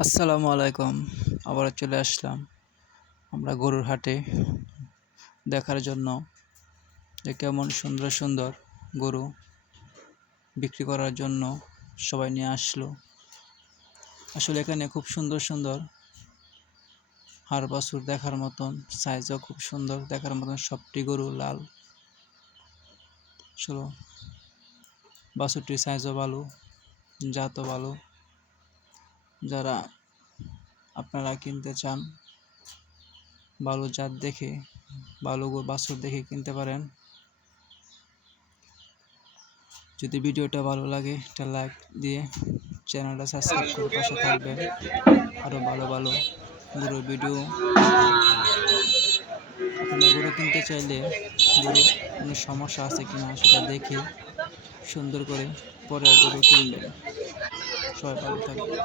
আসসালামু আলাইকুম। আবারও চলে আসলাম আমরা গরুর হাটে দেখার জন্য যে কেমন সুন্দর সুন্দর গরু বিক্রি করার জন্য সবাই নিয়ে আসলো। আসলে এখানে খুব সুন্দর সুন্দর হাড় বাছুর দেখার মতন, সাইজও খুব সুন্দর দেখার মতন, সবটি গরু লাল। আসলে বাছুরটির সাইজও ভালো, জাতও ভালো। যারা আপনারা কিনতে চান ভালো জাত দেখে, ভালো বাছুর দেখে কিনতে পারেন। যদি ভিডিওটা ভালো লাগে একটা লাইক দিয়ে চ্যানেলটা সাবস্ক্রাইব করে পাশে থাকবেন। আরও ভালো ভালো গরুর ভিডিও পেতে আপনারা গরু কিনতে চাইলে গরুর কোনো সমস্যা আছে কিনা সেটা দেখে সুন্দর করে পরে গরু কিনবেন। সবাই ভালো থাকবেন।